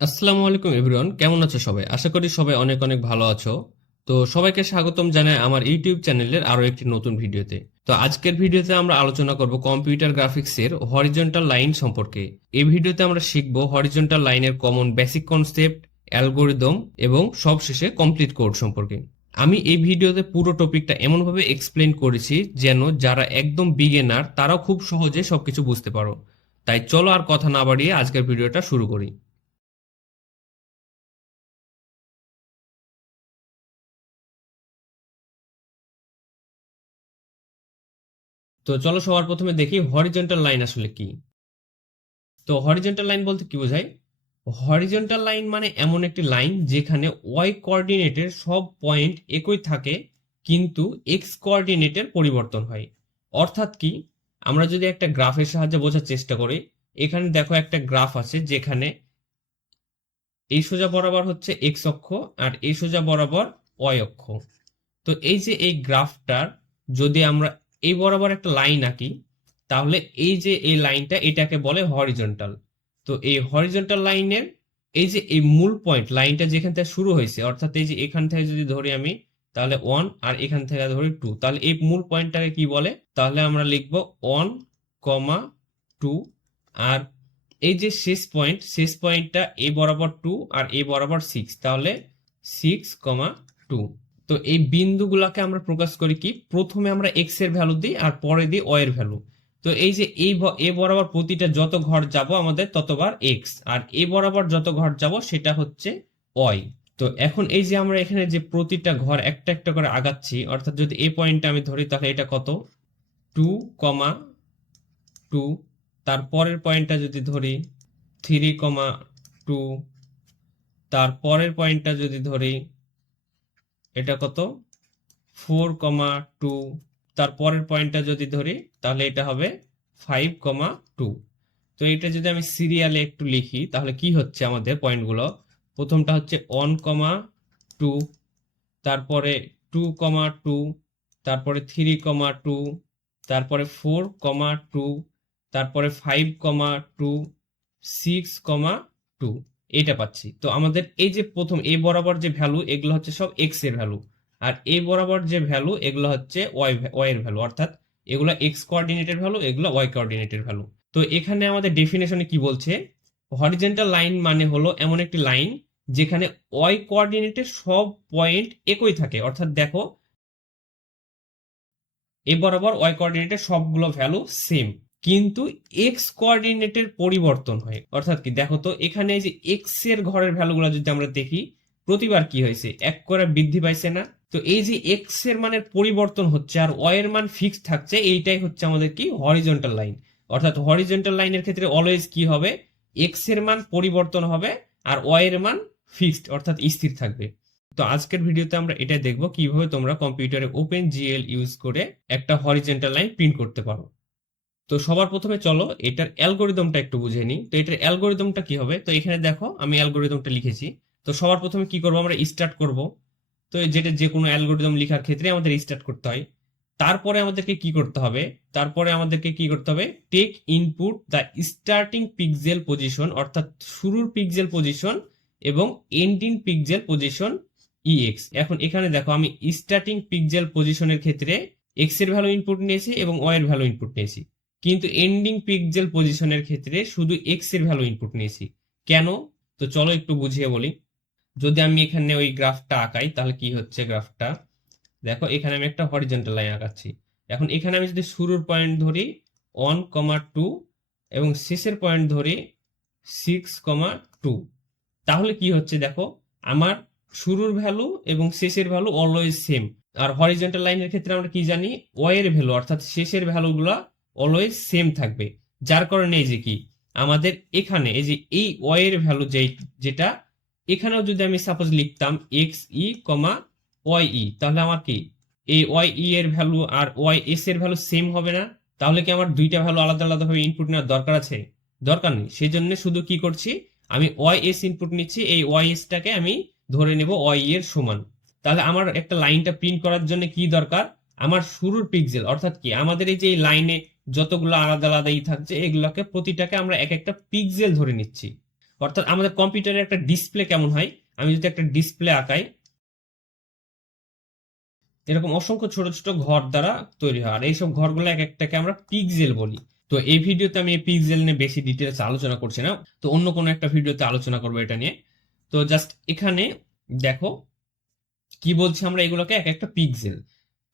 আসসালামু আলাইকুম এভরিওয়ান, কেমন আছো সবাই? আশা করি সবাই অনেক অনেক ভালো আছো। তো সবাইকে স্বাগতম জানাই আমার ইউটিউব চ্যানেলের আরো একটি নতুন ভিডিওতে। তো আজকের ভিডিওতে আমরা আলোচনা করব কম্পিউটার গ্রাফিক্সের হরিজন্টাল লাইন সম্পর্কে। এই ভিডিওতে আমরা শিখব হরিজন্টাল লাইনের কমন বেসিক কনসেপ্ট, অ্যালগোরিদম এবং সবশেষে কমপ্লিট কোড সম্পর্কে। আমি এই ভিডিওতে পুরো টপিকটা এমনভাবে এক্সপ্লেন করেছি যেন যারা একদম বিগিনার তারাও খুব সহজে সবকিছু বুঝতে পারো। তাই চলো আর কথা না বাড়িয়ে আজকের ভিডিওটা শুরু করি। তো চলো সবার প্রথমে দেখি হরিজন্টাল লাইন আসলে কি। তো হরিজন্টাল লাইন বলতে কি বোঝায়? হরিজন্টাল লাইন মানে এমন একটি লাইন যেখানে ওয়াই কোঅর্ডিনেটের সব পয়েন্ট একই থাকে কিন্তু এক্স কোঅর্ডিনেটের পরিবর্তন হয়। অর্থাৎ কি, আমরা যদি একটা গ্রাফের সাহায্যে বোঝার চেষ্টা করি, এখানে দেখো একটা গ্রাফ আছে যেখানে এই সোজা বরাবর হচ্ছে এক্স অক্ষ আর এই সোজা বরাবর ওয়াই অক্ষ। তো এই যে এই গ্রাফটার যদি আমরা এই বরাবর একটা লাইন আঁকি, তাহলে এই যে এই লাইনটা এটাকে বলে হরিজন্টাল। তো এই হরিজন্টাল লাইনের এই যে এই মূল পয়েন্ট লাইনটা যেখান থেকে শুরু হয়েছে, অর্থাৎ এই যে এখান থেকে যদি ধরি আমি, তাহলে 1 আর এখান থেকে ধরি 2, তাহলে এই মূল পয়েন্টটাকে কি বলে? তাহলে আমরা লিখবো 1, 2। আর এই যে শেষ পয়েন্টটা এ বরাবর 2 আর এ বরাবর 6, তাহলে 6, 2। তো এই বিন্দুগুলোকে আমরা প্রকাশ করি কি, প্রথমে আমরা এক্স এর ভ্যালু দিই আর পরে দিই ওয়াই এর ভ্যালু। তো এই যে এ বরাবর প্রতিটা যত ঘর যাব আমাদের ততবার এক্স, আর এ বরাবর যত ঘর যাব সেটা হচ্ছে ওয়াই। তো এখন এই যে আমরা এখানে যে প্রতিটা ঘর একটা একটা করে আগাচ্ছি, অর্থাৎ যদি এই পয়েন্টটা আমি ধরি তাহলে এটা কত, 2, 2। তারপরের পয়েন্টটা যদি ধরি 3, 2। তারপরের পয়েন্টটা যদি ধরি এটা কত, 4, 2। তারপরের পয়েন্টটা যদি ধরি তাহলে এটা হবে 5, 2। তো এটা যদি আমি সিরিয়ালে একটু লিখি তাহলে কি হচ্ছে আমাদের পয়েন্টগুলো, প্রথমটা হচ্ছে 1, 2, তারপরে 2, 2, তারপরে 3, 2, তারপরে 4, 2, তারপরে 5, 2, 6, 2। এটা পাচ্ছি। তো আমাদের এই যে প্রথম এ বরাবর যে ভ্যালু এগুলো হচ্ছে সব এক্স এর ভ্যালু, আর এ বরাবর যে ভ্যালু এগুলো হচ্ছে ওয়াই এর ভ্যালু, অর্থাৎ এগুলো এক্স কোঅর্ডিনেটের ভ্যালু, এগুলো ওয়াই কোঅর্ডিনেটের ভ্যালু। তো এখানে আমাদের ডেফিনেশনে কি বলছে, হরিজন্টাল লাইন মানে হলো এমন একটি লাইন যেখানে ওয়াই কোঅর্ডিনেটের সব পয়েন্ট একই থাকে। অর্থাৎ দেখো, এ বরাবর ওয়াই কোঅর্ডিনেটের সবগুলো ভ্যালু সেম, কিন্তু এক্স কোঅর্ডিনেটের পরিবর্তন হয়। অর্থাৎ কি, দেখো তো এখানে যে এক্স এর ঘরের ভ্যালুগুলো যদি আমরা দেখি, প্রতিবার কি হয়েছে, এক করে বৃদ্ধি পাইছে না? তো এই যে এক্স এর মানের পরিবর্তন হচ্ছে আর ওয়াই এর মান ফিক্সড থাকছে, এইটাই হচ্ছে আমাদের কি, হরিজন্টাল লাইন। অর্থাৎ হরিজন্টাল লাইনের ক্ষেত্রে অলওয়েজ কি হবে, এক্স এর মান পরিবর্তন হবে আর ওয়াই এর মান ফিক্সড অর্থাৎ স্থির থাকবে। তো আজকের ভিডিওতে আমরা এটা দেখব কিভাবে তোমরা কম্পিউটারে ওপেন জিএল ইউজ করে একটা হরিজন্টাল লাইন প্রিন্ট করতে পারো। তো সবার প্রথমে চলো এটার অ্যালগোরিদমটা একটু বুঝে নিই। তো এটার অ্যালগোরিদমটা কি হবে, তো এখানে দেখো আমি অ্যালগোরিদমটা লিখেছি। তো সবার প্রথমে কি করব, আমরা স্টার্ট করব। তো যেটা যে কোনো অ্যালগোরিদম লেখার ক্ষেত্রে আমাদের স্টার্ট করতে হয়। তারপরে আমাদেরকে কি করতে হবে, take input the starting pixel position, অর্থাৎ শুরুর পিক্সেল পজিশন এবং এন্ডিং পিক্সেল পজিশন ইএক্স। এখন এখানে দেখো আমি স্টার্টিং পিক্সেল পজিশনের ক্ষেত্রে এক্স এর ভ্যালু ইনপুট নিয়েছি এবং ওয়াই এর ভ্যালু ইনপুট নিয়েছি, কিন্তু এন্ডিং পিক্সেল পজিশনের ক্ষেত্রে শুধু এক্স এর ভ্যালু ইনপুট নিয়েছি। কেন? তো চলো একটু বুঝিয়ে বলি। যদি আমি এখানে ওই গ্রাফটা আঁকাই তাহলে কি হচ্ছে গ্রাফটা, দেখো এখানে আমি একটা হরিজন্টাল লাইন আঁকাচ্ছি। এখন এখানে আমি যদি শুরুর পয়েন্ট ধরি 1, 2 এবং শেষের পয়েন্ট ধরি 6, 2, তাহলে কি হচ্ছে দেখো, আমার শুরুর ভ্যালু এবং শেষের ভ্যালু অলওয়েজ সেম। আর হরিজন্টাল লাইনের ক্ষেত্রে আমরা কি জানি, ওয়াই এর ভ্যালু অর্থাৎ শেষের ভ্যালুগুলো অলওয়েজ সেম থাকবে। যার কারণে এই যে কি, আমাদের এখানে এই যে এই ওয়াই এর ভ্যালু যেটা এখানেও যদি আমি সাপোজ লিখতাম এক্স ই কমা ওয়াই ই, তাহলে আমার কি এই ওয়াই ই এর ভ্যালু আর ওয়াই এস এর ভ্যালু সেম হবে না? তাহলে কি আমার দুইটা ভ্যালু আলাদা আলাদা ভাবে ইনপুট নেওয়ার দরকার আছে? দরকার নেই। সেই জন্য শুধু কি করছি, আমি ওয়াই এস ইনপুট নিচ্ছি, এই ওয়াই এস টাকে আমি ধরে নেব ওয়াই এর সমান। তাহলে আমার একটা লাইনটা প্রিন্ট করার জন্য কি দরকার, আমার শুরুর পিক্সেল, অর্থাৎ কি আমাদের এই যে লাইনে যতগুলো আলাদা আলাদা থাকছে এগুলোকে প্রতিটাকে আমরা এক একটা পিক্সেল ধরে নিচ্ছি। অর্থাৎ আমাদের কম্পিউটারের একটা ডিসপ্লে কেমন হয়, আমি যদি একটা ডিসপ্লে আঁকাই, এরকম অসংখ্য ছোট ছোট ঘর দ্বারা তৈরি হয়, আর এইসব ঘরগুলো এক একটাকে আমরা পিক্সেল বলি। তো এই ভিডিওতে আমি এই পিক্সেল নিয়ে বেশি ডিটেলস আলোচনা করছি না, তো অন্য কোনো একটা ভিডিওতে আলোচনা করবো এটা নিয়ে। তো জাস্ট এখানে দেখো কি বলছি, আমরা এগুলোকে এক একটা পিক্সেল।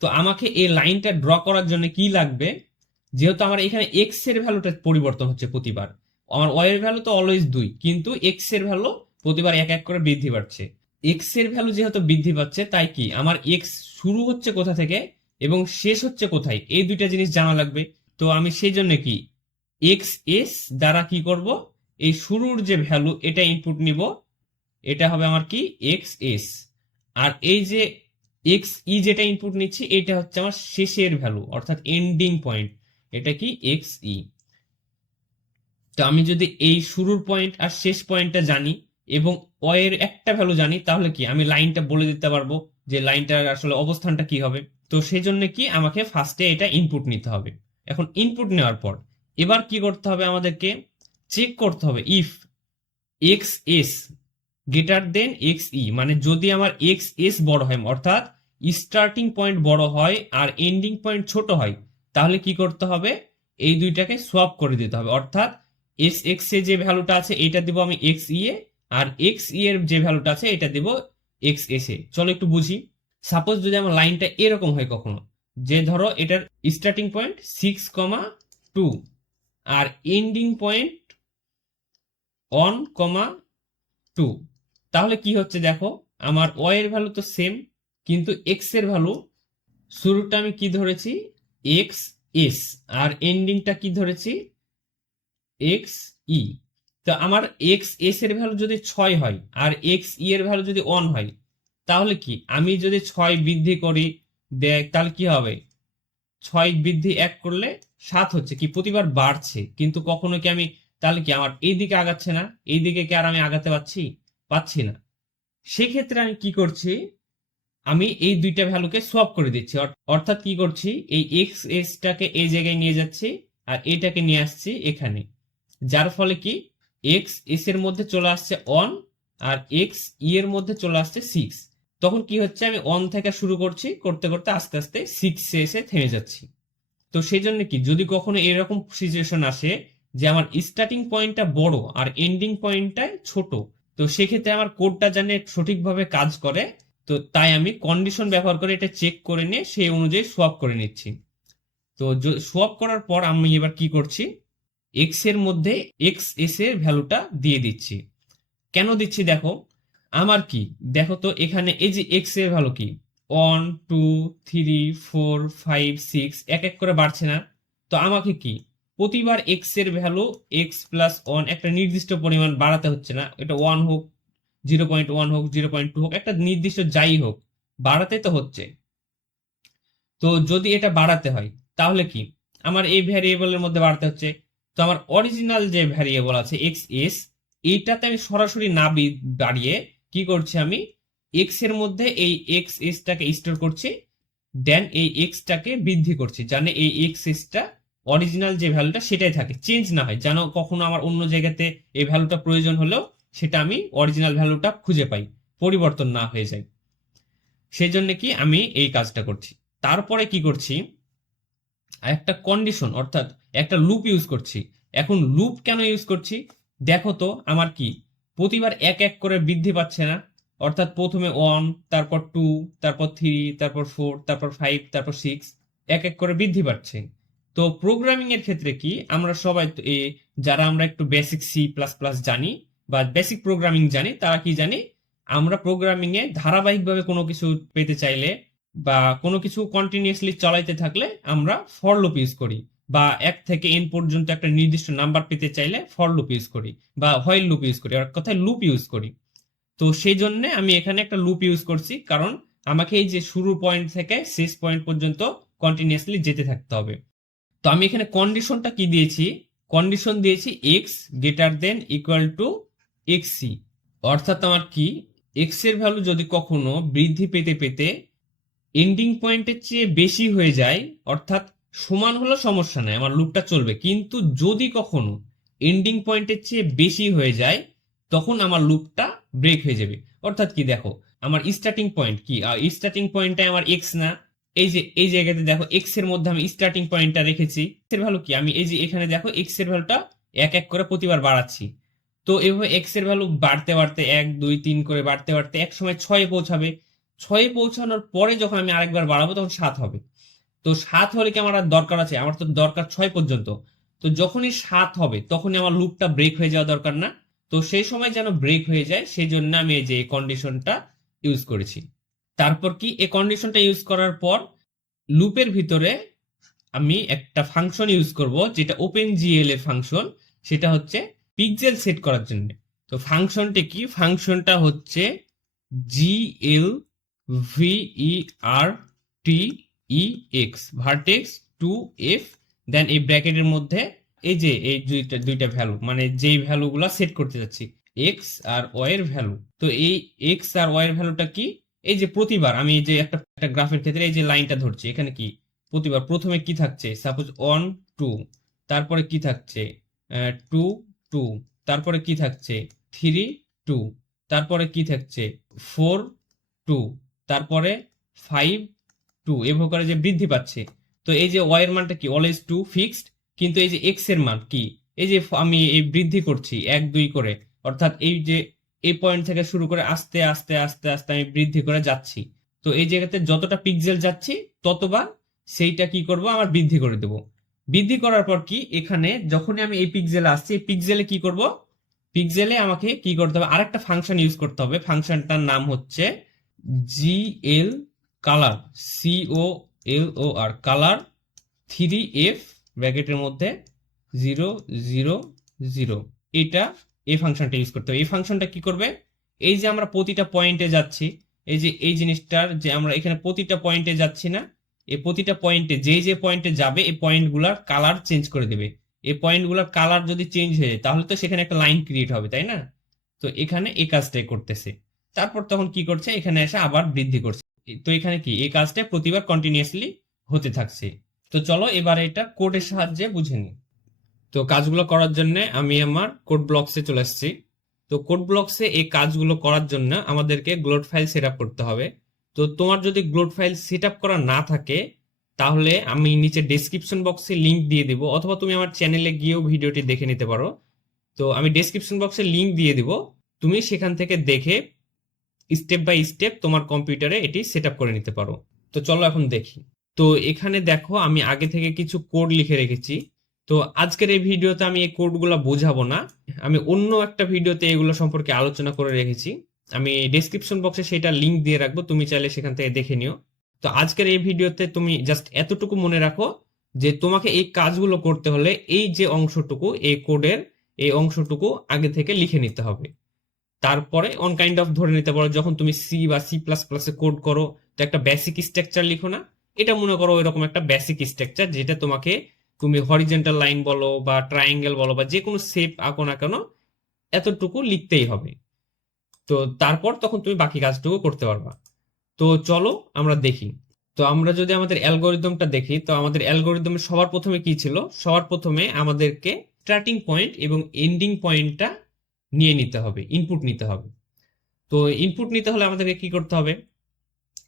তো আমাকে এই লাইনটা ড্র করার জন্য কি লাগবে, যেহেতু আমার এখানে এক্স এর ভ্যালুটা পরিবর্তন হচ্ছে প্রতিবার, আমার ওয়াই এর ভ্যালু তো অলওয়েজ 2, কিন্তু এক্স এর ভ্যালু প্রতিবার এক এক করে বৃদ্ধি পাচ্ছে। এক্স এর ভ্যালু যেহেতু বৃদ্ধি পাচ্ছে, তাই কি আমার এক্স শুরু হচ্ছে কোথা থেকে এবং শেষ হচ্ছে কোথায়, এই দুইটা জিনিস জানা লাগবে। তো আমি সেই জন্য কি এক্স এস দ্বারা কি করব, এই শুরুর যে ভ্যালু এটা ইনপুট নিব, এটা হবে আমার কি এক্স এস। আর এই যে এক্স ই যেটা ইনপুট নিচ্ছি, এটা হচ্ছে আমার শেষের ভ্যালু অর্থাৎ এন্ডিং পয়েন্ট, এটা কি এক্স ই। তো আমি যদি এই শুরুর পয়েন্ট আর শেষ পয়েন্টটা জানি এবং ও এর একটা ভ্যালু জানি, তাহলে কি আমি লাইনটা বলে দিতে পারবো যে লাইনটার আসলে অবস্থানটা কি হবে। তো সেই জন্য কি আমাকে ফার্স্টে এটা ইনপুট নিতে হবে। এখন ইনপুট নেওয়ার পর এবার কি করতে হবে, আমাদেরকে চেক করতে হবে if X S greater than X E, মানে যদি আমার এক্স এস বড় হয় অর্থাৎ স্টার্টিং পয়েন্ট বড় হয় আর এন্ডিং পয়েন্ট ছোট হয়, তাহলে কি করতে হবে, এই দুইটাকে সোয়াপ করে দিতে হবে। অর্থাৎ এস এক্স এ যে ভ্যালুটা আছে এটা দিব আমি এক্স ই এ, আর এক্স ই এর যে ভ্যালুটা আছে এটা দিব এক্স এস এ। চলো একটু বুঝি। সাপোজ যদি আমার লাইনটা এরকম হয় কখনো, যে ধরো এটার স্টার্টিং পয়েন্ট 6,2 আর এন্ডিং পয়েন্ট 1,2, তাহলে কি হচ্ছে দেখো, আমার ওয়াই এর ভ্যালু তো সেম, কিন্তু এক্স এর ভ্যালু শুরুটা আমি কি ধরেছি এক্স এস আর এন্ডিংটা কি ধরেছি এক্স ই। তো আমার এক্স এস এর ভ্যালু যদি 6 হয় আর এক্স ই এর ভ্যালু যদি 1 হয়, তাহলে কি আমি যদি 6 বৃদ্ধি করি দেখ, তাহলে কি হবে, 6 বৃদ্ধি 1 করলে 7 হচ্ছে, কি প্রতিবার বাড়ছে, কিন্তু কখনো কি আমি, তাহলে কি আমার এই দিকে আগাচ্ছে না, এই দিকে কি আর আমি আগাতে পাচ্ছি না। সেক্ষেত্রে আমি কি করছি, আমি এই দুইটা ভ্যালুকে সোয়াপ করে দিচ্ছি, অর্থাৎ কি করছি, এই এক্স এস টাকে এই জায়গায় নিয়ে যাচ্ছি আর এটাকে নিয়ে আসছি এখানে, যার ফলে কি এক্স এস এর মধ্যে চলে আসছে 1 আর এক্স ই এর মধ্যে চলে আসছে 6। তখন কি হচ্ছে, আমি 1 থেকে শুরু করছি, করতে করতে আস্তে আস্তে 6 এ এসে থেমে যাচ্ছি। তো সেই জন্য কি যদি কখনো এরকম সিচুয়েশন আসে যে আমার স্টার্টিং পয়েন্টটা বড় আর এন্ডিং পয়েন্টটা ছোট, তো সেক্ষেত্রে আমার কোডটা জানে সঠিকভাবে কাজ করে, তো তাই আমি কন্ডিশন ব্যবহার করে এটা চেক করে নিয়ে সেই অনুযায়ী সোয়াপ করে নিচ্ছি। তো সোয়াপ করার পর আমি এবার কি করছি, এক্স এর মধ্যে এক্স এস এর ভ্যালুটা দিয়ে দিচ্ছি। কেন দিচ্ছি দেখো, আমার কি দেখো তো এখানে এই যে এক্স এর ভ্যালু কি 1 2 3 4 5 6 এক এক করে বাড়ছে না। তো আমাকে কি প্রতিবার এক্স এর ভ্যালু এক্স প্লাস 1 একটা নির্দিষ্ট পরিমাণ বাড়াতে হচ্ছে না, এটা 1 হোক 0.1 হোক 0.2 হোক একটা নির্দিষ্ট যাই হোক, বাড়াতে তো হচ্ছে। তো যদি এটা বাড়াতে হয় তাহলে কি আমার এই ভ্যারিয়েবলের মধ্যে বাড়াতে হচ্ছে। তো আমার অরিজিনাল যে ভ্যারিয়েবল আছে এক্স এস, এইটাতে আমি সরাসরি না বাড়িয়ে কি করছি, আমি এক্স এর মধ্যে এই এক্স এস টাকে স্টোর করছি, দেন এই এক্স টাকে বৃদ্ধি করছি, জানে এই এক্স এস টা অরিজিনাল যে ভ্যালুটা সেটাই থাকে, চেঞ্জ না হয়, যেন কখনো আমার অন্য জায়গাতে এই ভ্যালুটা প্রয়োজন হলেও সেটা আমি অরিজিনাল ভ্যালুটা খুঁজে পাই, পরিবর্তন না হয়ে যায়। সেই জন্য কি আমি এই কাজটা করছি। তারপরে কি করছি, একটা কন্ডিশন অর্থাৎ একটা লুপ ইউজ করছি। এখন লুপ কেন ইউজ করছি দেখো তো, আমার কি প্রতিবার এক এক করে বৃদ্ধি পাচ্ছে না, অর্থাৎ প্রথমে 1 তারপর 2 তারপর 3 তারপর 4 তারপর 5 তারপর 6 এক এক করে বৃদ্ধি পাচ্ছে। তো প্রোগ্রামিং এর ক্ষেত্রে কি আমরা সবাই যারা আমরা একটু বেসিক সি প্লাস প্লাস জানি বা বেসিক প্রোগ্রামিং জানি, তারা কি জানি, আমরা প্রোগ্রামিং এ ধারাবাহিকভাবে কোনো কিছু পেতে চাইলে বা কোনো কিছু কন্টিনিউয়াসলি চালাইতে থাকলে আমরা ফর লুপ ইউজ করি, বা 1 থেকে n পর্যন্ত একটা নির্দিষ্ট নাম্বার পেতে চাইলে ফর লুপ ইউজ করি বা হোয়াইল লুপ ইউজ করি, আর কথায় লুপ ইউজ করি। তো সেই জন্য আমি এখানে একটা লুপ ইউজ করছি, কারণ আমাকে এই যে শুরু পয়েন্ট থেকে শেষ পয়েন্ট পর্যন্ত কন্টিনিউয়াসলি যেতে থাকতে হবে। তো আমি এখানে কন্ডিশনটা কি দিয়েছি, কন্ডিশন দিয়েছি X greater than equal to X C, অর্থাৎ আমার কি এক্স এর ভ্যালু যদি কখনো বৃদ্ধি পেতে পেতে এন্ডিং পয়েন্টের চেয়ে বেশি হয়ে যায়, অর্থাৎ সমান হলো সমস্যা নাই, আমার লুপটা চলবে, কিন্তু যদি কখনো এন্ডিং পয়েন্টের চেয়ে বেশি হয়ে যায়, তখন আমার লুপটা ব্রেক হয়ে যাবে। অর্থাৎ কি, দেখো আমার স্টার্টিং পয়েন্ট কি, স্টার্টিং পয়েন্টটা আমার এক্স না, এই যে এই জায়গাতে দেখো এক্স এর মধ্যে আমি স্টার্টিং পয়েন্টটা রেখেছি। এর ভ্যালু কি, আমি এই যে এখানে দেখো এক্স এর ভ্যালুটা এক এক করে প্রতিবার বাড়াচ্ছি। তো এভাবে এক্স এর ভ্যালু বাড়তে বাড়তে 1 2 3 করে বাড়তে বাড়তে এক সময় 6 পৌঁছাবে। 6 পৌঁছানোর পরে যখন আমি আরেকবার বাড়াবো তখন 7 হবে। তো 7 হলে কি আমার আর দরকার আছে, আমার তো দরকার 6 পর্যন্ত। তো যখনই 7 হবে তখনই আমার লুপটা ব্রেক হয়ে যাওয়া দরকার না? তো সেই সময় যেন ব্রেক হয়ে যায় সেই জন্য আমি এই যে এই কন্ডিশনটা ইউজ করেছি। তারপর কি, এই কন্ডিশনটা ইউজ করার পর লুপের ভিতরে আমি একটা ফাংশন ইউজ করব যেটা ওপেন জিএল এর ফাংশন, সেটা হচ্ছে পিক্সেল সেট করার জন্য। তো ফাংশনটা কি, ফাংশনটা হচ্ছে GL VERTEX vertex two F, then এই ব্র্যাকেটের মধ্যে এই যে এই দুইটা ভ্যালু, মানে যেই ভ্যালুগুলো সেট করতে যাচ্ছি এক্স আর ওয়াই এর ভ্যালু। তো এই এক্স আর ওয়াই এর ভ্যালুটা কি, এই যে প্রতিবার আমি এই যে একটা গ্রাফের ক্ষেত্রে এই যে লাইনটা ধরছি, এখানে কি প্রতিবার প্রথমে কি থাকছে, সাপোজ 1 2, তারপরে কি থাকছে 2 2, তারপরে কি থাকছে 3 2, তারপরে কি থাকছে 4 2, তারপরে 5 2, এভাবে করে যে বৃদ্ধি পাচ্ছে। তো এই যে ওয়াই এর মানটা কি অলওয়েজ 2 ফিক্সড, কিন্তু এই যে এক্স এর মান কি, এই যে আমি এই বৃদ্ধি করছি 1 2 করে, অর্থাৎ এই যে এই পয়েন্ট থেকে শুরু করে আস্তে আস্তে আস্তে আস্তে আমি বৃদ্ধি করে যাচ্ছি। তো এই জায়গাতে যতটা পিক্সেল যাচ্ছি ততবার সেইটা কি করব, আমার বৃদ্ধি করে দেব। বৃদ্ধি করার পর কি, এখানে যখনই আমি এই পিক্সেলে আসছি, এই পিক্সেলে কি করব, পিক্সেলে আমাকে কি করতে হবে, আরেকটা ফাংশন ইউজ করতে হবে। ফাংশনটার নাম হচ্ছে GL colour, COLOR colour 3F ব্র্যাকেটের মধ্যে 0 0 0। এটা এই ফাংশনটা ইউজ করতে হবে। এই ফাংশনটা কি করবে, এই যে আমরা প্রতিটা পয়েন্টে যাচ্ছি, এই যে এই জিনিসটার যে আমরা এখানে প্রতিটা পয়েন্টে যাচ্ছি না, এই প্রতিটা পয়েন্টে যে যে পয়েন্টে যাবে এই পয়েন্টগুলোর কালার চেঞ্জ করে দেবে। এই পয়েন্টগুলোর কালার যদি চেঞ্জ হয়ে যায় তাহলে তো সেখানে একটা লাইন ক্রিয়েট হবে, তাই না? তো এখানে এই কাজটাই করতেছে। তারপর তখন কি করছে, এখানে এসে আবার বৃদ্ধি করছে। তো এখানে কি এই কাজটা প্রতিবার কন্টিনিউয়াসলি হতে থাকছে। তো চলো এবার এটা কোডের সাহায্যে বুঝে নিই। তো কাজগুলো করার জন্য আমি আমার কোড ব্লকসে চলে আসছি। তো কোড ব্লকসে এই কাজগুলো করার জন্য আমাদেরকে গ্লোট ফাইল সেট আপ করতে হবে। তো তোমার যদি গ্লোট ফাইল সেট আপ করা না থাকে তাহলে আমি নিচে ডেসক্রিপশন বক্সে লিংক দিয়ে দিব, অথবা তুমি আমার চ্যানেলে গিয়েও ভিডিওটি দেখে নিতে পারো। তো আমি ডেসক্রিপশন বক্সে লিংক দিয়ে দিব, তুমি সেখান থেকে দেখে স্টেপ বাই স্টেপ তোমার কম্পিউটারে এটি সেট আপ করে নিতে পারো। তো চলো এখন দেখি। তো এখানে দেখো আমি আগে থেকে কিছু কোড লিখে রেখেছি। তো আজকের এই ভিডিওতে আমি এই কোডগুলো বোঝাবো না, আমি অন্য একটা ভিডিওতে এগুলো সম্পর্কে আলোচনা করে রেখেছি। আমি ডেসক্রিপশন বক্সে সেটা লিংক দিয়ে রাখবো, তুমি চাইলে সেখান থেকে দেখে নিও। তো আজকের এই ভিডিওতে তুমি জাস্ট এতটুকু মনে রাখো যে তোমাকে এই কাজগুলো করতে হলে এই যে অংশটুকু এই কোডের, এই অংশটুকু আগে থেকে লিখে নিতে হবে। তারপরে অন কাইন্ড অফ ধরে নিতে পারো যখন তুমি সি বা C++ এ কোড করো তো একটা বেসিক স্ট্রাকচার লিখো না, এটা মনে করো এরকম একটা বেসিক স্ট্রাকচার যেটা তোমাকে, তুমি হরিজন্টাল লাইন বলো বা ট্রায়াঙ্গেল বলো বা যে কোনো শেপ আঁকো না কেন এতটুকু লিখতেই হবে। তো তারপর তখন তুমি বাকি কাজটুকু করতে পারবা। তো চলো আমরা দেখি। তো আমরা যদি আমাদের অ্যালগোরিদমটা দেখি, তো আমাদের অ্যালগোরিদমে সবার প্রথমে কি ছিল, সবার প্রথমে আমাদেরকে স্টার্টিং পয়েন্ট এবং এন্ডিং পয়েন্টটা নিয়ে নিতে হবে, ইনপুট নিতে হবে। তো ইনপুট নিতে হলে আমাদেরকে কি করতে হবে,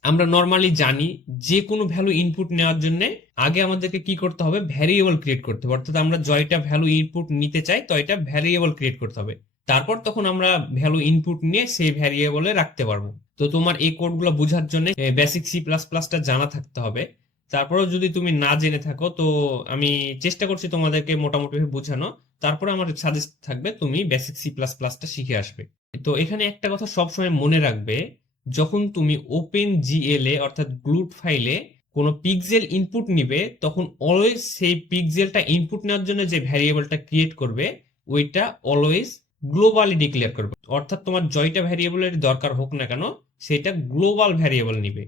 আমরা নর্মালি জানি যে কোনো ভ্যালু ইনপুট নেওয়ার জন্য আগে আমাদেরকে কি করতে হবে, ভ্যারিয়েবল ক্রিয়েট করতে হবে। অর্থাৎ আমরা জয়টা ভ্যালু ইনপুট নিতে চাই তো এটা ভ্যারিয়েবল ক্রিয়েট করতে হবে। তারপর তখন আমরা ভ্যালু ইনপুট নিয়ে সেই ভ্যারিয়েবলে রাখতে পারবো। তো তোমার এই কোডগুলো বোঝার জন্য বেসিক C++টা জানা থাকতে হবে। তারপরেও যদি তুমি না জেনে থাকো তো আমি চেষ্টা করছি তোমাদেরকে মোটামুটি বোঝানো। তারপরে আমার সাজেস্ট থাকবে তুমি বেসিক C++টা শিখে আসবে। তো এখানে একটা কথা সবসময় মনে রাখবে, যখন তুমি ওপেন জিএল এ অর্থাৎ গ্লুট ফাইলে কোনো পিক্সেল ইনপুট নিবে তখন অলওয়েজ সেই পিক্সেলটা ইনপুট নেওয়ার জন্য যে ভ্যারিয়েবলটা ক্রিয়েট করবে ওইটা অলওয়েজ গ্লোবালি ডিক্লেয়ার করবে। অর্থাৎ তোমার জয়টা ভ্যারিয়েবলের দরকার হোক না কেন সেটা গ্লোবাল ভ্যারিয়েবল নিবে।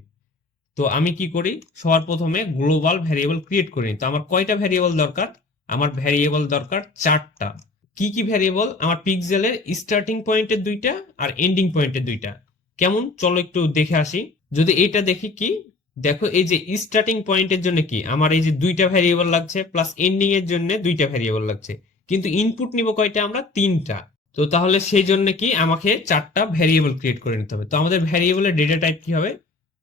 তো আমি কি করি, সবার প্রথমে গ্লোবাল ভ্যারিয়েবল ক্রিয়েট করি। তো আমার কয়টা ভ্যারিয়েবল দরকার, আমার ভ্যারিয়েবল দরকার 4টা। কি কি ভ্যারিয়েবল, আমার পিক্সেলের স্টার্টিং পয়েন্টের 2টা আর এন্ডিং পয়েন্টের 2টা। কেমন, চলো একটু দেখে আসি। যদি এটা দেখি কি, দেখো এই যে স্টার্টিং পয়েন্টের জন্য কি আমার এই যে 2টা ভ্যারিয়েবল লাগছে প্লাস এন্ডিং এর জন্য 2টা ভ্যারিয়েবল লাগছে, কিন্তু ইনপুট নিব কয়টা আমরা, 3টা। তো তাহলে সেই জন্য কি আমাকে 4টা ভ্যারিয়েবল ক্রিয়েট করে নিতে হবে। তো আমাদের ভ্যারিয়েবলের ডেটা টাইপ কি হবে?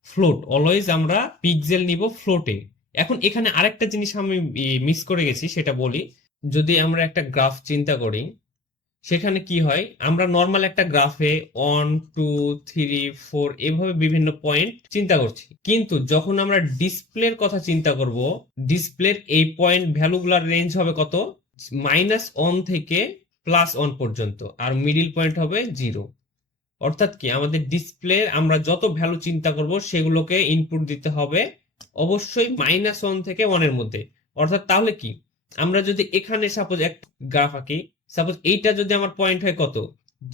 ফ্লোট। অলওয়েজ আমরা পিক্সেল নিব ফ্লোটে। এখন এখানে আরেকটা জিনিস আমি মিস করে গেছি, সেটা বলি। যদি আমরা একটা গ্রাফ চিন্তা করি, সেখানে কি হয়, আমরা নর্মাল একটা গ্রাফে 1 2 3 4 এভাবে বিভিন্ন পয়েন্ট চিন্তা করছি, কিন্তু যখন আমরা ডিসপ্লের কথা চিন্তা করব, ডিসপ্লের এই পয়েন্ট ভ্যালুগুলোর রেঞ্জ হবে কত? -1 থেকে +1 পর্যন্ত, আর মিডিল পয়েন্ট হবে 0। অর্থাৎ কি আমাদের ডিসপ্লে আমরা যত ভ্যালু চিন্তা করব সেগুলোকে ইনপুট দিতে হবে অবশ্যই -1 থেকে 1 এর মধ্যে। অর্থাৎ তাহলে কি, আমরা যদি এখানে সাপোজ এক গ্রাফ আঁকি, সাপোজ এইটা যদি আমার পয়েন্ট হয় কত,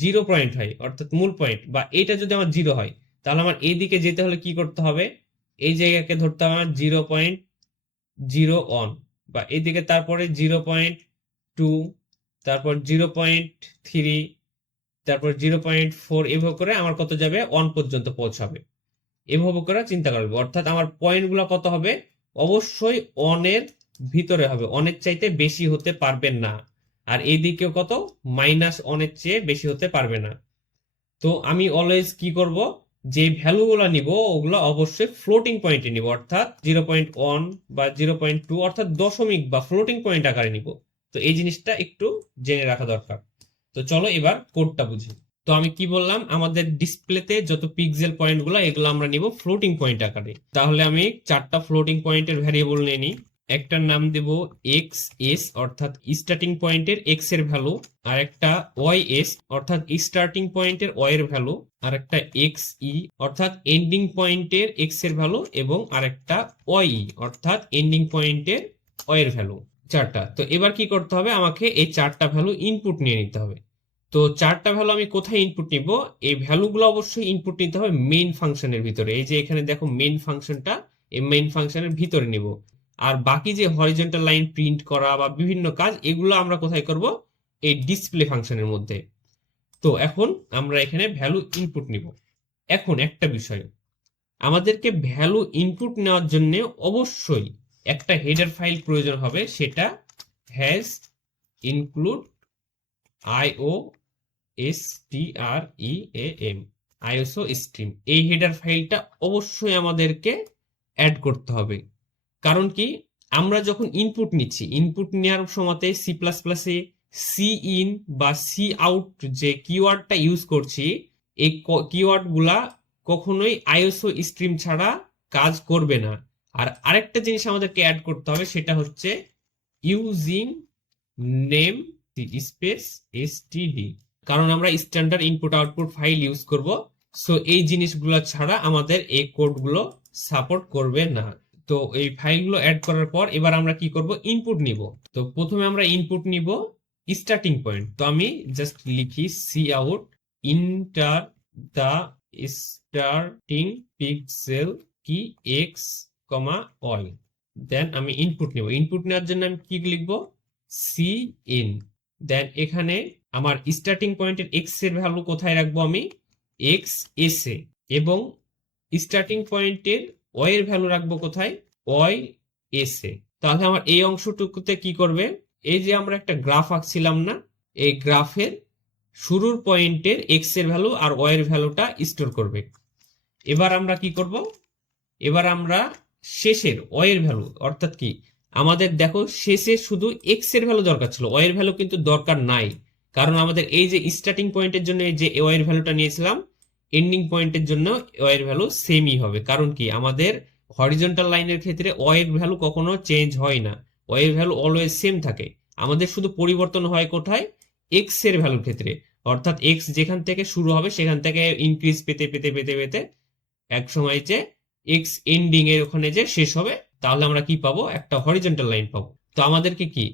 0 পয়েন্ট হয়, অর্থাৎ মূল পয়েন্ট, বা এইটা যদি আমার 0 হয়, তাহলে আমার এইদিকে যেতে হলে কি করতে হবে? এই জায়গাকে ধরতে হবে 0.01, বা এইদিকে তারপরে 0.2, তারপর 0.3, তারপর 0.4, এভাবে করে আমার কত যাবে? 1 পর্যন্ত পৌঁছাবে। এভাবে করে চিন্তা করবে, অর্থাৎ আমার পয়েন্ট গুলো কত হবে? অবশ্যই 1 এর ভিতরে হবে, 1 এর চাইতে বেশি হতে পারবে না। আর এইদিকেও কত? -1 এর চেয়ে বেশি হতে পারবে না। তো আমি অলওয়েজ কি করব, যে ভ্যালু গুলো নিব ওগুলো অবশ্যই ফ্লোটিং পয়েন্টে নিব, অর্থাৎ 0.1 বা 0.2, অর্থাৎ দশমিক বা ফ্লোটিং পয়েন্ট আকারে নিব। তো এই জিনিসটা একটু জেনে রাখা দরকার। তো চলো এবার কোডটা বুঝি। তো আমি কি বললাম, আমাদের ডিসপ্লেতে যত পিক্সেল পয়েন্ট গুলো এগুলো আমরা নিব ফ্লোটিং পয়েন্ট আকারে। তাহলে আমি 4টা ফ্লোটিং পয়েন্টের ভ্যারিয়েবল নিয়ে নিই। একটার নাম দেব এক্স এস, অর্থাৎ স্টার্টিং পয়েন্টের এক্স এর ভ্যালু, আর একটা ওয়াই এস, অর্থাৎ স্টার্টিং পয়েন্টের ওয়াই এর ভ্যালু, আর একটা এক্স ই, অর্থাৎ এন্ডিং পয়েন্টের এক্স এর ভ্যালু, এবং আরেকটা ওয়াই ই, অর্থাৎ এন্ডিং পয়েন্টের ওয়াই এর ভ্যালু। 4টা। তো এবার কি করতে হবে, আমাকে এই 4টা ভ্যালু ইনপুট নিয়ে নিতে হবে। তো 4টা ভ্যালু আমি কোথায় ইনপুট নিব? এই ভ্যালুগুলো অবশ্যই ইনপুট নিতে হবে মেইন ফাংশনের ভিতরে। এই যে এখানে দেখো মেইন ফাংশনটা, এই মেইন ফাংশনের ভিতরে নিব। আর বাকি যে হরিজন্টাল লাইন প্রিন্ট করা বা বিভিন্ন কাজ, এগুলো আমরা কোথায় করব? এই ডিসপ্লে ফাংশনের মধ্যে। তো এখন আমরা এখানে ভ্যালু ইনপুট নিব। এখন একটা বিষয়, আমাদেরকে ভ্যালু ইনপুট নেওয়ার জন্য অবশ্যই একটা হেডার ফাইল প্রয়োজন হবে, সেটা has include IOSTREAM, ISO stream. এই হেডার ফাইলটা অবশ্যই আমাদেরকে অ্যাড করতে হবে। কারণ কি, আমরা যখন ইনপুট নিচ্ছি, ইনপুট নেওয়ার সময়তে সি প্লাস প্লাসে সি ইন বা সি আউট যে কিওয়ার্ডটা ইউজ করছি, এই কিওয়ার্ড গুলা কখনোই আইএসও স্ট্রিম ছাড়া কাজ করবে না। আর আরেকটা জিনিস আমাদেরকে অ্যাড করতে হবে, সেটা হচ্ছে ইউজিং নেম স্পেস এসটিডি, কারণ আমরা standard input output file use করব। সো এই জিনিসগুলো ছাড়া আমাদের এই কোডগুলো সাপোর্ট করবে না। তো এই ফাইলগুলো অ্যাড করার পর এবার আমরা কি করব, ইনপুট নিব। তো প্রথমে আমরা ইনপুট নিব স্টার্টিং পয়েন্ট। তো আমি জাস্ট লিখি C out enter the starting pixel কি এক্স কমা ওয়াই। দেন আমি ইনপুট নিব। ইনপুট নেওয়ার জন্য আমি কি লিখবো? C in. দেন এখানে আমার স্টার্টিং পয়েন্টের এক্স এর ভ্যালু কোথায় রাখবো? আমি এক্স এস এ। এবং স্টার্টিং পয়েন্টের ওয়াই এর ভ্যালু রাখবো কোথায়? Y S A. তাহলে আমার এই অংশটুকুতে কি করবে, এই যে আমরা একটা গ্রাফ আঁকছিলাম না, এই গ্রাফের শুরুর পয়েন্টের এক্স এর ভ্যালু আর ওয়াই এর ভ্যালুটা স্টোর করবে। এবার আমরা কি করব, এবার আমরা শেষের ওয়াই এর ভ্যালু, অর্থাৎ কি আমাদের দেখো শেষে শুধু এক্স এর ভ্যালু দরকার ছিল, ওয়াই এর ভ্যালু কিন্তু দরকার নাই। কারণ আমাদের এই যে স্টার্টিং পয়েন্টের জন্য যে ওয়াই এর ভ্যালুটা নিয়েছিলাম, এন্ডিং পয়েন্টের জন্য ওয়াই এর ভ্যালু সেমই হবে। কারণ কি আমাদের হরিজন্টাল লাইনের ক্ষেত্রে ওয়াই এর ভ্যালু কখনো চেঞ্জ হয় না, ওয়াই এর ভ্যালু অলওয়েজ সেম থাকে। আমাদের শুধু পরিবর্তন হয় কোথায়? এক্স এর ভ্যালুর ক্ষেত্রে। অর্থাৎ এক্স যেখান থেকে শুরু হবে সেখান থেকে ইনক্রিজ পেতে পেতে পেতে পেতে এক সময় যে এক্স এন্ডিং এর ওখানে যে শেষ হবে, তাহলে আমরা কি পাবো? একটা হরিজন্টাল লাইন পাবো। তো আমাদেরকে কি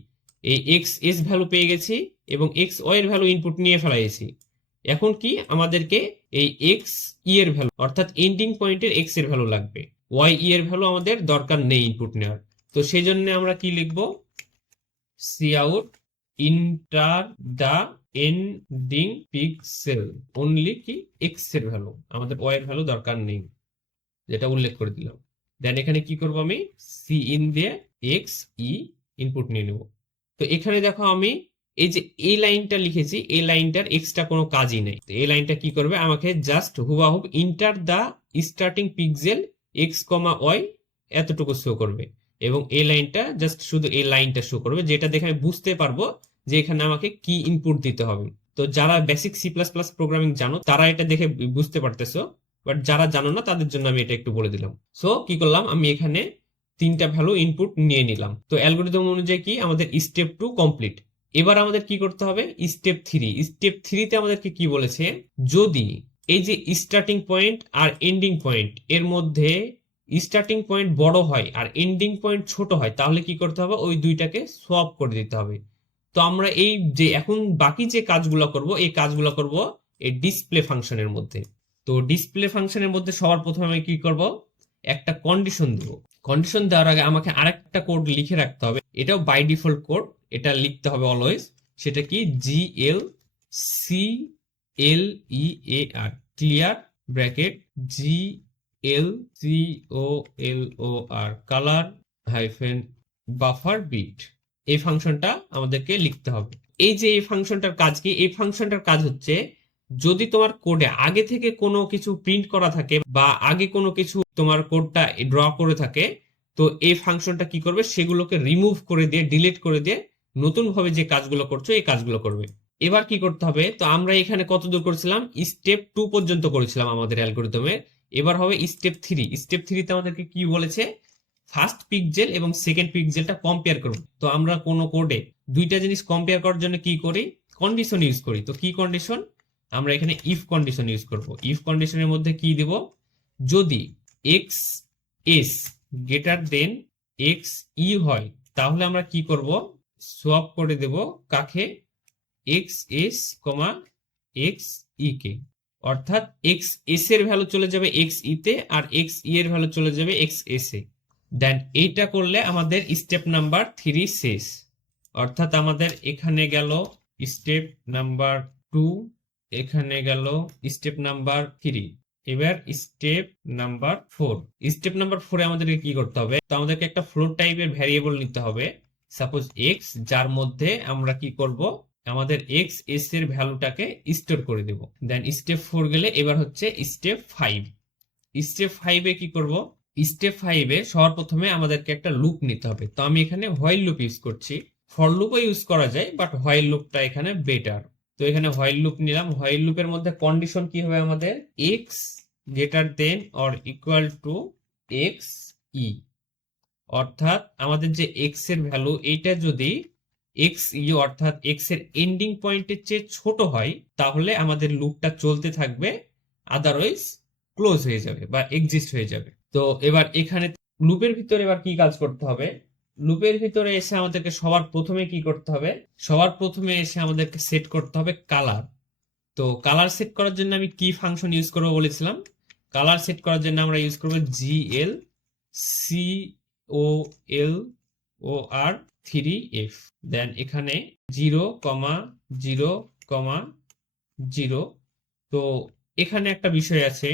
এই এক্স এস ভ্যালু পেয়ে গেছি এবং এক্স ওয়াই এর ভ্যালু ইনপুট নিয়ে ফেলাইছি। এখন কি আমাদেরকে এই এক্স ই এর ভ্যালু, অর্থাৎ এন্ডিং পয়েন্টের এক্স এর ভ্যালু লাগবে, ওয়াই ই এর ভ্যালু আমাদের দরকার নেই ইনপুট নেওয়ার। তো সেই জন্য আমরা কি লিখবো? C out enter the ending pixel only কি এক্স এর ভ্যালু, আমাদের ওয়াই এর ভ্যালু দরকার নেই, যেটা উল্লেখ করে দিলাম। দেন এখানে কি করবো, আমি সি ইন দিয়ে এক্স ই ইনপুট নিয়ে নেব। তো এখানে দেখো আমি এই যে এই লাইনটা লিখেছি, এই লাইনটার এক্সট্রা কোনো কাজই নেই। তো এই লাইনটা কি করবে, আমাকে জাস্ট হুবাহুব enter the starting pixel X comma Y এতটুকু শো করবে, এবং এই লাইনটা জাস্ট শুধু এই লাইনটা শো করবে, যেটা দেখে আমি বুঝতে পারবো যে এখানে আমাকে কি ইনপুট দিতে হবে। তো যারা basic C plus plus programming জানো তারা এটা দেখে বুঝতে পারতেছো, বাট যারা জানো না তাদের জন্য আমি এটা একটু বলে দিলাম। সো কি করলাম, আমি এখানে 3টা ভ্যালু ইনপুট নিয়ে নিলাম। তো অ্যালগোরিদম অনুযায়ী কি আমাদের স্টেপ 2 কমপ্লিট। এবার আমাদের কি করতে হবে, স্টেপ 3। স্টেপ 3 তে আমাদেরকে কি বলেছে, যদি এই যে স্টার্টিং পয়েন্ট আর এন্ডিং পয়েন্ট এর মধ্যে স্টার্টিং পয়েন্ট বড় হয় আর এন্ডিং পয়েন্ট ছোট হয়, তাহলে কি করতে হবে, ওই দুইটাকে সোয়াপ করে দিতে হবে। তো আমরা এই যে এখন বাকি যে কাজগুলো করব, এই কাজগুলো করব এই ডিসপ্লে ফাংশনের মধ্যে। তো ডিসপ্লে ফাংশনের মধ্যে সবার প্রথমে আমি কি করব, একটা কন্ডিশন দেব। কন্ডিশন দেওয়ার আগে আমাকে আরেকটা কোড লিখে রাখতে হবে, এটাও বাই ডিফল্ট কোড, এটা লিখতে হবে অলওয়েজ। সেটা কি, জিএল সি এল ই এ আর, ক্লিয়ার ব্র্যাকেট জি এল সি ও এল ও আর, কালার হাইফেন বাফার বিট। এই ফাংশনটা আমাদেরকে লিখতে হবে। এই যে এই ফাংশনটার কাজ কি, এই ফাংশনটার কাজ হচ্ছে যদি তোমার কোডে আগে থেকে কোনো কিছু প্রিন্ট করা থাকে বা আগে কোনো কিছু তোমার কোডটা ড্র করে থাকে, তো এই ফাংশনটা কি করবে, সেগুলোকে রিমুভ করে দিয়ে ডিলিট করে দিয়ে নতুন ভাবে যে কাজগুলো করছো এই কাজগুলো করবে। এবার কি করতে হবে, তো আমরা এখানে কত দূর করেছিলাম, স্টেপ 2 পর্যন্ত করেছিলাম আমাদের অ্যালগরিদমে। এবার হবে স্টেপ 3। স্টেপ 3 তে আমাদেরকে কি বলেছে, ফার্স্ট পিক্সেল এবং সেকেন্ড পিক্সেলটা কম্পেয়ার করব। তো আমরা কোনো কোডে দুইটা জিনিস কম্পেয়ার করার জন্য কি করি, কন্ডিশন ইউজ করি। তো কি কন্ডিশন, আমরা এখানে ইফ কন্ডিশন ইউজ করব। ইফ কন্ডিশনের মধ্যে কি দিব, যদি X S greater than X E হয়, তাহলে আমরা কি করব, সোয়াপ করে দেব কাকে, X S comma X E কে। অর্থাৎ এক্স এস এর ভ্যালু চলে যাবে এক্স ই তে, আর এক্স ই এর ভ্যালু চলে যাবে এক্স এস এ। দেন এইটা করলে আমাদের স্টেপ নাম্বার 3 শেষ। অর্থাৎ আমাদের এখানে গেল স্টেপ নাম্বার 2, এখানে গেল স্টেপ নাম্বার 3, এবার স্টেপ নাম্বার 4। স্টেপ নাম্বার 4 এ আমাদেরকে কি করতে হবে, তো আমাদেরকে একটা ফ্লোট টাইপের ভ্যারিয়েবল নিতে হবে, সাপোজ এক্স, যার মধ্যে আমরা কি করব, আমাদের এক্স এস এর ভ্যালুটাকে স্টোর করে দেব। দেন স্টেপ 4 গেলে এবার হচ্ছে স্টেপ 5। স্টেপ 5 এ কি করব, স্টেপ 5 এ সবার প্রথমে আমাদেরকে একটা লুপ নিতে হবে। তো আমি এখানে হোয়াইল লুপ ইউজ করছি, ফর লুপও ইউজ করা যায় বাট হোয়াইল লুপটা এখানে বেটার। তো এখানে হোয়াইল লুপ নিলাম। হোয়াইল লুপের মধ্যে কন্ডিশন কি হবে, আমাদের X greater than or equal to X E. অর্থাৎ আমাদের যে এক্স এর ভ্যালু, এইটা যদি এক্স ই অর্থাৎ এক্স এর এন্ডিং পয়েন্টের চেয়ে ছোট হয়, তাহলে আমাদের লুপটা চলতে থাকবে, আদারওয়াইজ ক্লোজ হয়ে যাবে বা এক্সিস্ট হয়ে যাবে। তো এবার এখানে লুপের ভিতরে এবার কি কাজ করতে হবে, লুপের ভিতরে এসে আমাদেরকে সবার প্রথমে কি করতে হবে, সবার প্রথমে এসে আমাদেরকে সেট করতে হবে কালার। তো কালার সেট করার জন্য আমি কি ফাংশন ইউজ করবো বলেছিলাম, কালার সেট করার জন্য আমরা ইউজ করবো জিএল সি ও এল ও আর 3f। দেন এখানে 0,0,0। তো এখানে একটা বিষয় আছে,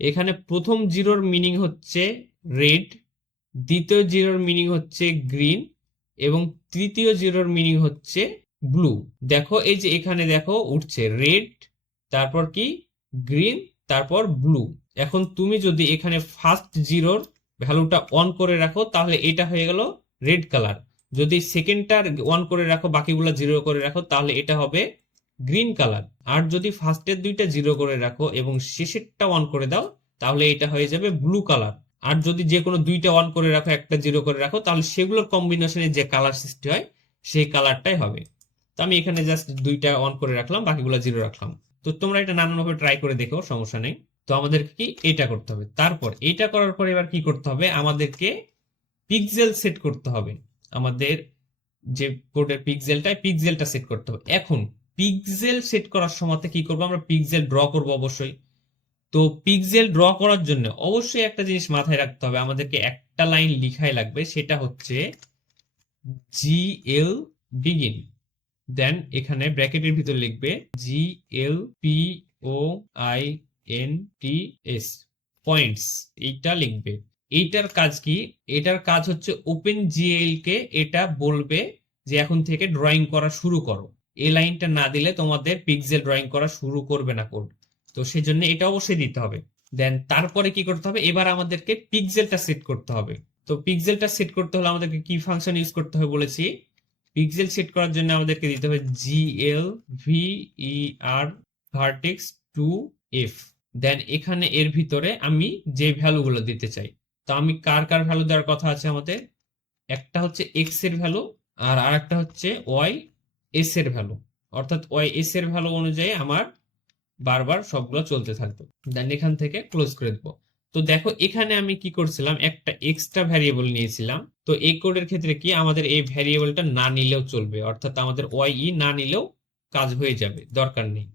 এখানে প্রথম জিরোর মিনিং হচ্ছে রেড, দ্বিতীয় জিরোর মিনিং হচ্ছে গ্রিন, এবং তৃতীয় জিরোর মিনিং হচ্ছে ব্লু। দেখো এই যে এখানে দেখো উঠছে রেড, তারপর কি গ্রিন, তারপর ব্লু। এখন তুমি যদি এখানে ফার্স্ট জিরোর ভ্যালুটা অন করে রাখো, তাহলে এটা হয়ে গেল রেড কালার। যদি সেকেন্ডটার অন করে রাখো, বাকিগুলো জিরো করে রাখো, তাহলে এটা হবে গ্রিন কালার। আর যদি ফার্স্টের দুইটা জিরো করে রাখো এবং শেষেরটা অন করে দাও, তাহলে এটা হয়ে যাবে ব্লু কালার। আর যদি যে কোনো দুইটা অন করে রাখো, একটা জিরো করে রাখো, তাহলে সেগুলোর কম্বিনেশনে যে কালার সৃষ্টি হয় সেই কালারটাই হবে। তো আমি এখানে জাস্ট দুইটা অন করে রাখলাম, বাকিগুলো জিরো রাখলাম। তো তোমরা এটা নানানভাবে ট্রাই করে দেখো, সমস্যা নেই। তো আমাদেরকে কি এটা করতে হবে। তারপর এটা করার পর এবার কি করতে হবে, আমাদেরকে পিক্সেল সেট করতে হবে। আমাদের যে কোডের পিক্সেলটা সেট করতে হবে। এখন পিক্সেল সেট করার সময় কি করব, আমরা পিক্সেল ড্র করব অবশ্যই। তো পিক্সেল ড্র করার জন্য অবশ্যই একটা জিনিস মাথায় রাখতে হবে, আমাদেরকে একটা লাইন লিখাই লাগবে, সেটা হচ্ছে জিএল বিগিন। দেন এখানে ব্র্যাকেটের ভিতর লিখবে GL P O I N T S points, এইটা লিখবে। এইটার কাজ কি, এটার কাজ হচ্ছে ওপেন জিএল কে এটা বলবে যে এখন থেকে ড্রয়িং করা শুরু করো। এই লাইনটা না দিলে তোমাদের পিক্সেল ড্রয়িং করা শুরু করবে না কোড। তো সেই জন্য এটা অবশ্যই দিতে হবে। দেন তারপরে কি করতে হবে, এবার আমাদেরকে পিক্সেলটা সেট করতে হবে। তো পিক্সেলটা সেট করতে হলে আমাদেরকে কি ফাংশন ইউজ করতে হবে বলেছি, পিক্সেল সেট করার জন্য আমাদেরকে দিতে হবে GLVER ভার্টেক্স টু এফ। দেন এখানে এর ভিতরে আমি যে ভ্যালুগুলো দিতে চাই, তো আমি কার কার ভ্যালু দেওয়ার কথা আছে আমাদের, একটা হচ্ছে এক্স এর ভ্যালু আর আরেকটা হচ্ছে ওয়াই এস এর ভ্যালু। অর্থাৎ ওয়াই এস এর ভ্যালু অনুযায়ী আমার বারবার সবগুলো চলতে থাকবে। দেন এখান থেকে ক্লোজ করে দেবো। তো দেখো এখানে আমি কি করছিলাম, একটা এক্সট্রা ভ্যারিয়েবল নিয়েছিলাম। তো এই কোডের ক্ষেত্রে কি আমাদের এই ভ্যারিয়েবলটা না নিলেও চলবে, অর্থাৎ আমাদের ওয়াই না নিলেও কাজ হয়ে যাবে, দরকার নেই।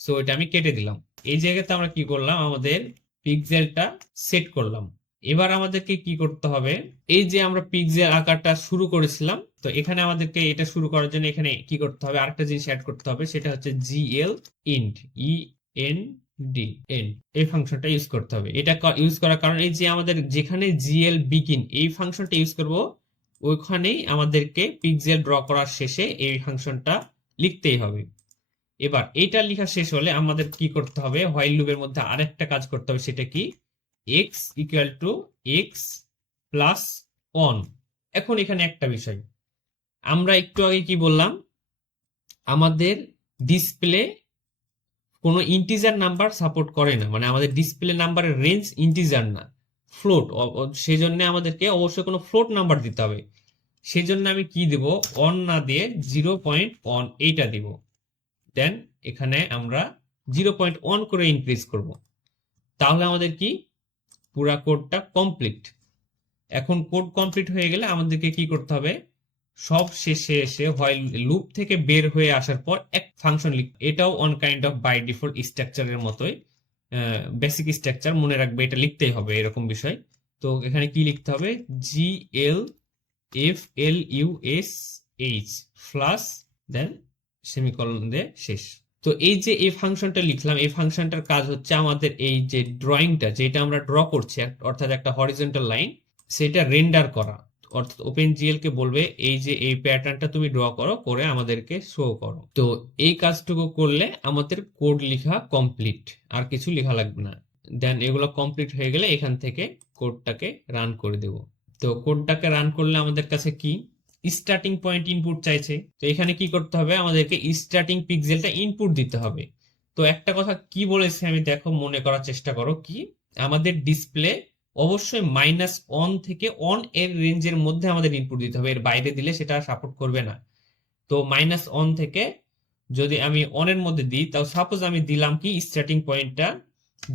সো এটা আমি কেটে দিলাম। এই জায়গাতে আমরা কি করলাম, আমাদের পিক্সেলটা সেট করলাম। এবার আমাদেরকে কি করতে হবে, এই যে আমরা পিক্সেল আকারটা শুরু করেছিলাম, তো এখানে আমাদেরকে এটা শুরু করার জন্য এখানে কি করতে হবে, আরেকটা জিনিস অ্যাড করতে হবে, সেটা হচ্ছে GL ইন্ট END এন্ড এই ফাংশনটা ইউজ করতে হবে। এটা ইউজ করার কারণ এই যে আমাদের যেখানে GL বিগিন এই ফাংশনটা ইউজ করব, ওইখানেই আমাদেরকে পিক্সেল ড্র করার শেষে এই ফাংশনটা লিখতেই হবে। এবার এটা লেখা শেষ হলে আমাদের কি করতে হবে, হোয়াইল লুপের মধ্যে আরেকটা কাজ করতে হবে, সেটা কি, x equal to x plus 1। এখন এখানে একটা বিষয়, আমরা একটু আগে কি বললাম, আমাদের ডিসপ্লে কোনো ইন্টিজার নাম্বার সাপোর্ট করে না, মানে আমাদের ডিসপ্লে নাম্বারের রেঞ্জ ইন্টিজার না, ফ্লোট। সেই জন্য আমাদেরকে অবশ্যই কোনো ফ্লোট নাম্বার দিতে হবে। সেই জন্য আমি কি দেব, 1 না দিয়ে 0.1 এইটা দিব। দেন এখানে আমরা 0.1 করে ইনক্রিজ করব। তাহলে আমাদের কি পুরা কোডটা কমপ্লিট। এখন কোড কমপ্লিট হয়ে গেলে আমাদেরকে কি করতে হবে, সব শেষে এসে হোয়াইল লুপ থেকে বের হয়ে আসার পর এক ফাংশন লিখ। এটাও on kind of by default স্ট্রাকচারের মতোই, বেসিক স্ট্রাকচার, মনে রাখবে এটা লিখতেই হবে এরকম বিষয়। তো এখানে কি লিখতে হবে, GLFLUSH প্লাস দেন সেমিকলন দিয়ে শেষ। তো এই যে এই ফাংশনটা লিখলাম, এই ফাংশনটার কাজ হচ্ছে আমাদের এই যে ড্রয়িংটা যেটা আমরা ড্র করছি, অর্থাৎ একটা হরিজন্টাল লাইন, সেটা রেন্ডার করা। অর্থাৎ OpenGL কে বলবে এই যে এই প্যাটার্নটা তুমি ড্র করো, করে আমাদেরকে শো করো। তো এই কাজটুকু করলে আমাদের কোড লেখা কমপ্লিট, আর কিছু লেখা লাগবে না। দেন এগুলো কমপ্লিট হয়ে গেলে এখান থেকে কোডটাকে রান করে দেব। তো কোডটাকে রান করলে আমাদের কাছে কি স্টার্টিং পয়েন্ট ইনপুট চাইছে। তো এখানে কি করতে হবে, আমাদেরকে স্টার্টিং পিক্সেলটা ইনপুট দিতে হবে। তো একটা কথা কি বলেছে আমি দেখো, মনে করার চেষ্টা করো, কি আমাদের ডিসপ্লে অবশ্যই -1 থেকে 1 এর রেঞ্জের মধ্যে আমাদের ইনপুট দিতে হবে, এর বাইরে দিলে সেটা সাপোর্ট করবে না। তো -1 থেকে যদি আমি 1 এর মধ্যে দিই, তাও সাপোজ আমি দিলাম কি স্টার্টিং পয়েন্টটা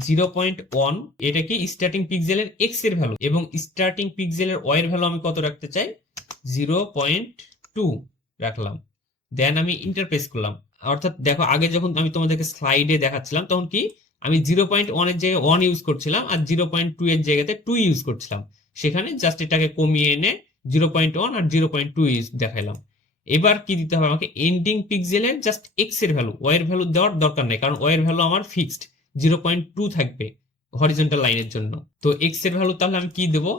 0.1, এটা কি স্টার্টিং পিক্সেলের এক্স এর ভ্যালু, এবং স্টার্টিং পিক্সেলের ওয়াই এর ভ্যালু আমি কত রাখতে চাই, 0.2 রাখলাম। দেন আমি ইন্টারপ্রেস করলাম। অর্থাৎ দেখো আগে যখন আমি তোমাদেরকে স্লাইডে দেখাচ্ছিলাম তখন কি আমি 0.1 এর জায়গায় 1 ইউজ করছিলাম আর 0.2 এর জায়গাতে 2 ইউজ করছিলাম, সেখানে জাস্ট এটাকে কমিয়ে এনে 0.1 আর 0.2 ইউজ দেখাইলাম। এবার কি দিতে হবে আমাকে, এন্ডিং পিক্সেলের জাস্ট এক্স এর ভ্যালু, ওয়াই এর ভ্যালু দেওয়ার দরকার নেই, কারণ ওয়াই এর ভ্যালু আমার ফিক্সড 0.2 থাকবে হরিজন্টাল লাইনের জন্য। তো এক্স এর ভ্যালু তাহলে আমি কি দেবো,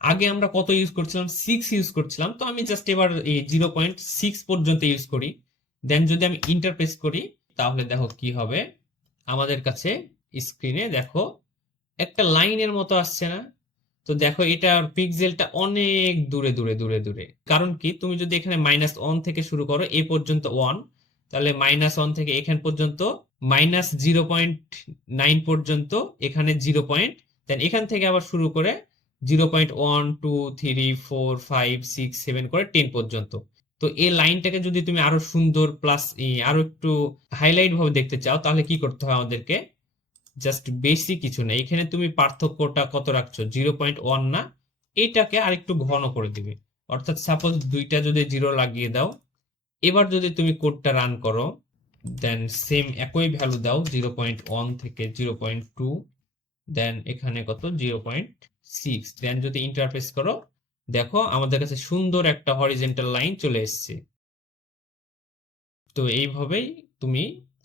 আগে আমরা কত ইউজ করছিলাম, 6 ইউজ করছিলাম, তো আমি জাস্ট এবার 0.6 পর্যন্ত ইউজ করি। দেন যদি আমি ইন্টারপ্রেস করি তাহলে দেখো কি হবে, আমাদের কাছে স্ক্রিনে দেখো একটা লাইনের মতো আসছে না। তো দেখো এটা পিক্সেলটা অনেক দূরে দূরে দূরে দূরে, কারণ কি তুমি যদি এখানে -1 থেকে শুরু করো এ পর্যন্ত 1, তাহলে -1 থেকে এখান পর্যন্ত -0.9 পর্যন্ত এখানে 0 পয়েন্ট, দেন এখান থেকে আবার শুরু করে 0.1 2 3 4 5 6 7 করে 10 পর্যন্ত। তো এই লাইনটাকে যদি তুমি আরো সুন্দর প্লাস আরো একটু হাইলাইট ভাবে দেখতে চাও, তাহলে কি করতে হবে আমাদেরকে, জাস্ট বেশি কিছু না, এখানে তুমি পার্থক্যটা কত রাখছো, 0.1 না, এটাকে আরেকটু ঘন করে দিবে। অর্থাৎ সাপোজ দুইটা যদি 0 লাগিয়ে দাও, এবার যদি তুমি কোডটা রান করো, দেন সেম একই ভ্যালু দাও 0.1 থেকে 0.2, দেন এখানে কত 0.6, দেন যদি ইন্টারফেস করো, দেখো আমাদের কাছে সুন্দর একটা হরিজন্টাল লাইন চলে এসেছে। তো এইভাবেই তুমি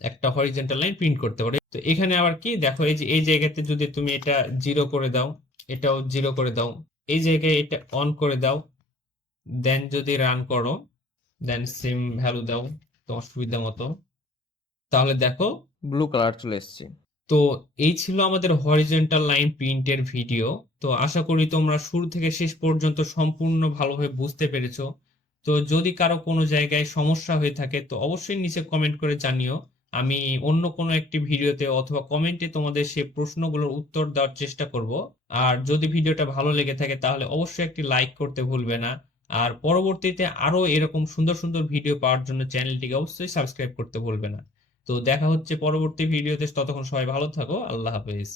একটা হরিজন্টাল লাইন প্রিন্ট করতে পারো। তো এখানে আবার কি দেখো, এই যে এই জায়গাতে যদি তুমি এটা 0 করে দাও, এটাও 0 করে দাও, এই জায়গায় এটা অন করে দাও, দেন যদি রান করো, দেন সেম ভ্যালু দাও তোমার সুবিধা মতো, তাহলে দেখো ব্লু কালার চলে এসেছে। তো এই ছিল আমাদের হরিজন্টাল লাইন প্রিন্টের ভিডিও। তো আশা করি তোমরা শুরু থেকে শেষ পর্যন্ত সম্পূর্ণ ভালোভাবে বুঝতে পেরেছো। তো যদি কারো কোনো জায়গায় সমস্যা হয়ে থাকে তো অবশ্যই নিচে কমেন্ট করে জানিও। আমি অন্য কোনো একটি ভিডিওতে অথবা কমেন্টে তোমাদের সেই প্রশ্নগুলোর উত্তর দেওয়ার চেষ্টা করব। আর যদি ভিডিওটা ভালো লেগে থাকে তাহলে অবশ্যই একটি লাইক করতে ভুলবে না। আর পরবর্তীতে আরো এরকম সুন্দর সুন্দর ভিডিও পাওয়ার জন্য চ্যানেলটিকে অবশ্যই সাবস্ক্রাইব করতে ভুলবে না। তো দেখা হচ্ছে পরবর্তী ভিডিওতে, ততক্ষণ সবাই ভালো থাকো, আল্লাহ হাফেজ।